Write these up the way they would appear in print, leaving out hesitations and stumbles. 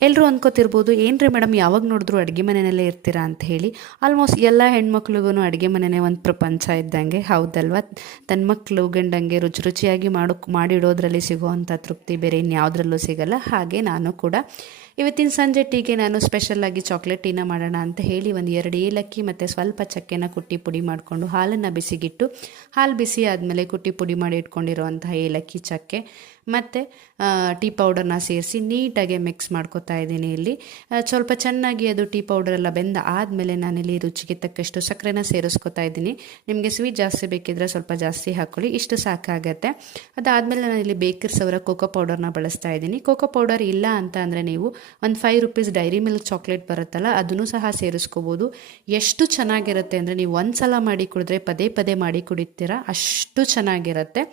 ಎಲ್ಲರೂ ಅಂದ್ಕೋತಿರ್ಬೋದು ಏನ್ರಿ ಮೇಡಮ್ ಯಾವಾಗ ನೋಡಿದ್ರು ಅಡುಗೆ ಮನೆಯಲ್ಲೇ ಇರ್ತೀರಾ ಅಂತ ಹೇಳಿ. ಆಲ್ಮೋಸ್ಟ್ ಎಲ್ಲ ಹೆಣ್ಮಕ್ಳಿಗೂ ಅಡುಗೆ ಮನೆಯೇ ಒಂದು ಪ್ರಪಂಚ ಇದ್ದಂಗೆ, ಹೌದಲ್ವ? ತನ್ನ ಮಕ್ಕಳು ಗಂಡಂಗೆ ರುಚಿ ರುಚಿಯಾಗಿ ಮಾಡಿಡೋದ್ರಲ್ಲಿ ಸಿಗೋವಂಥ ತೃಪ್ತಿ ಬೇರೆ ಇನ್ಯಾವುದ್ರಲ್ಲೂ ಸಿಗಲ್ಲ. ಹಾಗೆ ನಾನು ಕೂಡ ಇವತ್ತಿನ ಸಂಜೆ ಟೀಗೆ ನಾನು ಸ್ಪೆಷಲಾಗಿ ಚಾಕ್ಲೇಟ್ ಟೀನ ಮಾಡೋಣ ಅಂತ ಹೇಳಿ ಒಂದು 2 ಏಲಕ್ಕಿ ಮತ್ತು ಸ್ವಲ್ಪ ಚಕ್ಕೆನ ಕುಟ್ಟಿ ಪುಡಿ ಮಾಡಿಕೊಂಡು ಹಾಲನ್ನು ಬಿಸಿಗಿಟ್ಟು, ಹಾಲು ಬಿಸಿ ಆದಮೇಲೆ ಕುಟ್ಟಿ ಪುಡಿ ಮಾಡಿ ಇಟ್ಕೊಂಡಿರೋವಂತಹ ಏಲಕ್ಕಿ, ಚಕ್ಕೆ ಮತ್ತು ಟೀ ಪೌಡರ್ನ ಸೇರಿಸಿ ನೀಟಾಗಿ ಮಿಕ್ಸ್ ಮಾಡ್ಕೊತಾ ಇದ್ದೀನಿ. ಇಲ್ಲಿ ಸ್ವಲ್ಪ ಚೆನ್ನಾಗಿ ಅದು ಟೀ ಪೌಡರೆಲ್ಲ ಬೆಂದ ಆದಮೇಲೆ ನಾನಿಲ್ಲಿ ರುಚಿಗೆ ತಕ್ಕಷ್ಟು ಸಕ್ಕರೆನ ಸೇರಿಸ್ಕೊತಾ ಇದ್ದೀನಿ. ನಿಮಗೆ ಸ್ವೀಟ್ ಜಾಸ್ತಿ ಬೇಕಿದ್ರೆ ಸ್ವಲ್ಪ ಜಾಸ್ತಿ ಹಾಕ್ಕೊಳ್ಳಿ, ಇಷ್ಟು ಸಾಕಾಗತ್ತೆ. ಅದಾದಮೇಲೆ ನಾನಿಲ್ಲಿ ಬೇಕರ್ಸ್ ಅವರ ಕೋಕೋ ಪೌಡರ್ನ ಬಳಸ್ತಾ ಇದ್ದೀನಿ. ಕೋಕೋ ಪೌಡರ್ ಇಲ್ಲ ಅಂತ ಅಂದರೆ ನೀವು ಒಂದು 5 ರೂಪೀಸ್ ಡೈರಿ ಮಿಲ್ಕ್ ಚಾಕ್ಲೇಟ್ ಬರುತ್ತಲ್ಲ, ಅದನ್ನು ಸಹ ಸೇರಿಸ್ಕೋಬೋದು. ಎಷ್ಟು ಚೆನ್ನಾಗಿರುತ್ತೆ ಅಂದರೆ ನೀವು ಒಂದು ಸಲ ಮಾಡಿ ಕುಡಿದ್ರೆ ಪದೇ ಪದೇ ಮಾಡಿ ಕುಡಿತೀರಾ, ಅಷ್ಟು ಚೆನ್ನಾಗಿರುತ್ತೆ.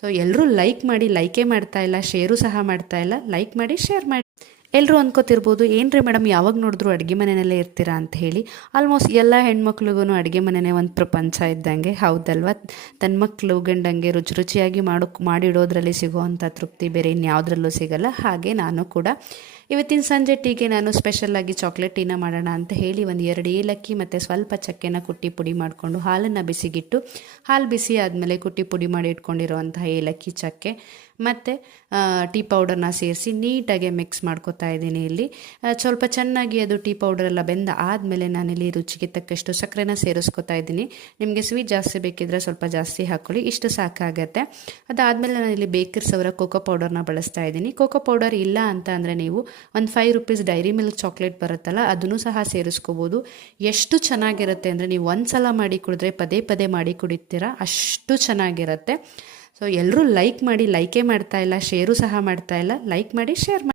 ಸೊ ಎಲ್ಲರೂ ಲೈಕ್ ಮಾಡಿ, ಲೈಕೇ ಮಾಡ್ತಾ ಇಲ್ಲ, ಶೇರು ಸಹ ಮಾಡ್ತಾ ಇಲ್ಲ. ಲೈಕ್ ಮಾಡಿ, ಶೇರ್ ಮಾಡಿ. ಎಲ್ಲರೂ ಅಂದ್ಕೋತಿರ್ಬೋದು ಏನ್ರಿ ಮೇಡಮ್ ಯಾವಾಗ ನೋಡಿದ್ರು ಅಡುಗೆ ಮನೆಯಲ್ಲೇ ಇರ್ತೀರಾ ಅಂತ ಹೇಳಿ. ಆಲ್ಮೋಸ್ಟ್ ಎಲ್ಲ ಹೆಣ್ಮಕ್ಳಿಗೂ ಅಡುಗೆ ಮನೆಯೇ ಒಂದು ಪ್ರಪಂಚ ಇದ್ದಂಗೆ, ಹೌದಲ್ವ? ತನ್ನ ಮಕ್ಕಳು ಗಂಡಂಗೆ ರುಚಿ ರುಚಿಯಾಗಿ ಮಾಡಿಡೋದ್ರಲ್ಲಿ ಸಿಗೋವಂಥ ತೃಪ್ತಿ ಬೇರೆ ಇನ್ಯಾವುದ್ರಲ್ಲೂ ಸಿಗಲ್ಲ. ಹಾಗೆ ನಾನು ಕೂಡ ಇವತ್ತಿನ ಸಂಜೆ ಟೀಗೆ ನಾನು ಸ್ಪೆಷಲಾಗಿ ಚಾಕ್ಲೇಟ್ ಟೀನ ಮಾಡೋಣ ಅಂತ ಹೇಳಿ ಒಂದು 2 ಏಲಕ್ಕಿ ಮತ್ತು ಸ್ವಲ್ಪ ಚಕ್ಕೆನ ಕುಟ್ಟಿ ಪುಡಿ ಮಾಡಿಕೊಂಡು ಹಾಲನ್ನು ಬಿಸಿಗಿಟ್ಟು, ಹಾಲು ಬಿಸಿ ಆದಮೇಲೆ ಕುಟ್ಟಿ ಪುಡಿ ಮಾಡಿ ಇಟ್ಕೊಂಡಿರೋವಂತಹ ಏಲಕ್ಕಿ, ಚಕ್ಕೆ ಮತ್ತು ಟೀ ಪೌಡರ್ನ ಸೇರಿಸಿ ನೀಟಾಗಿ ಮಿಕ್ಸ್ ಮಾಡ್ಕೊತಾ ಇದ್ದೀನಿ. ಇಲ್ಲಿ ಸ್ವಲ್ಪ ಚೆನ್ನಾಗಿ ಅದು ಟೀ ಪೌಡರೆಲ್ಲ ಬೆಂದ ಆದಮೇಲೆ ನಾನಿಲ್ಲಿ ರುಚಿಗೆ ತಕ್ಕಷ್ಟು ಸಕ್ಕರೆನ ಸೇರಿಸ್ಕೊತಾ ಇದ್ದೀನಿ. ನಿಮಗೆ ಸ್ವೀಟ್ ಜಾಸ್ತಿ ಬೇಕಿದ್ರೆ ಸ್ವಲ್ಪ ಜಾಸ್ತಿ ಹಾಕ್ಕೊಳ್ಳಿ, ಇಷ್ಟು ಸಾಕಾಗತ್ತೆ. ಅದಾದಮೇಲೆ ನಾನಿಲ್ಲಿ ಬೇಕರ್ಸ್ ಅವರ ಕೋಕೋ ಪೌಡರ್ನ ಬಳಸ್ತಾ ಇದ್ದೀನಿ. ಕೋಕೋ ಪೌಡರ್ ಇಲ್ಲ ಅಂತ ಅಂದರೆ ನೀವು ಒಂದು 5 ರೂಪೀಸ್ ಡೈರಿ ಮಿಲ್ಕ್ ಚಾಕ್ಲೇಟ್ ಬರುತ್ತಲ್ಲ, ಅದನ್ನು ಸಹ ಸೇರಿಸ್ಕೋಬೋದು. ಎಷ್ಟು ಚೆನ್ನಾಗಿರುತ್ತೆ ಅಂದರೆ ನೀವು ಒಂದು ಸಲ ಮಾಡಿ ಕುಡಿದ್ರೆ ಪದೇ ಪದೇ ಮಾಡಿ ಕುಡಿತೀರಾ, ಅಷ್ಟು ಚೆನ್ನಾಗಿರುತ್ತೆ. ಸೊ ಎಲ್ಲರೂ ಲೈಕ್ ಮಾಡಿ, ಲೈಕೇ ಮಾಡ್ತಾ ಇಲ್ಲ, ಶೇರು ಸಹ ಮಾಡ್ತಾ ಇಲ್ಲ. ಲೈಕ್ ಮಾಡಿ, ಶೇರ್ ಮಾಡಿ.